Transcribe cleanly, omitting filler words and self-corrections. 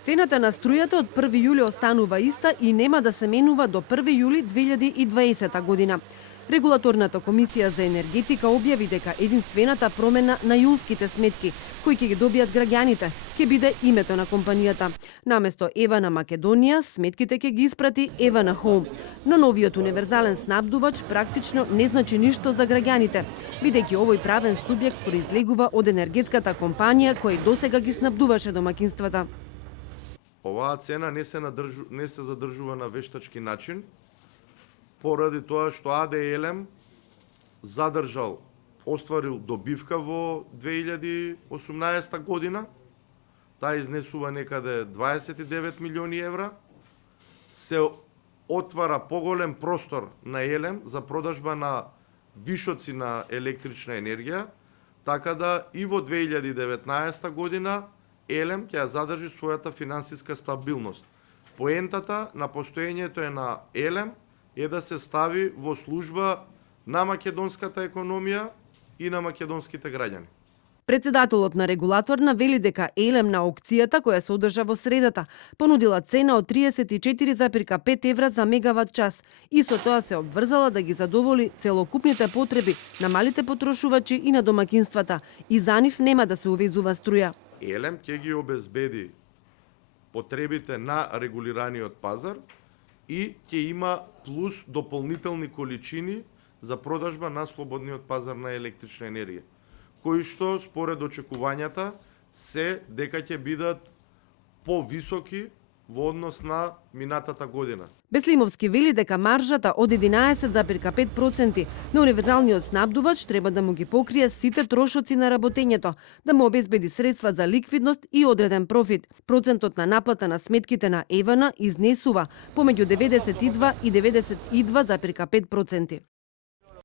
Цената на струјата од 1 јули останува иста и нема да се менува до 1 јули 2020 година. Регулаторната комисија за енергетика објави дека единствената промена на јулските сметки, кои ќе ги добијат граѓаните, ќе биде името на компанијата. Наместо Ева на Македонија, сметките ќе ги испрати Ева на Хоум. Но новиот универзален снабдувач практично не значи ништо за граѓаните, бидејќи овој правен субјект произлегува од енергетската компанија која досега ги снабдуваше домакинствата. Оваа цена не се задржува на вештачки начин, поради тоа што АД Елем остварил добивка во 2018 година, таа изнесува некаде 29 милиони евра, се отвара поголем простор на Елем за продажба на вишоци на електрична енергија, така да и во 2019 година Елем ќе ја задржи својата финансиска стабилност. Поентата на постоењето е на Елем е да се стави во служба на македонската економија и на македонските граѓани. Председателот на регулаторна вели дека Елем на аукцијата која се одржа во средата понудила цена од 34,5 евра за мегават час и со тоа се обврзала да ги задоволи целокупните потреби на малите потрошувачи и на домакинствата и за нив нема да се увезува струја. Елем ќе ги обезбеди потребите на регулираниот пазар и ќе има плюс дополнителни количини за продажба на слободниот пазар на електрична енергија, кои што според очекувањата се дека ќе бидат повисоки во однос на минатата година. Беслимовски вели дека маржата од 11,5% на универзалниот снабдувач треба да му ги покрие сите трошоци на работењето, да му обезбеди средства за ликвидност и одреден профит. Процентот на наплата на сметките на Евана изнесува помеѓу 92 и 92,5%.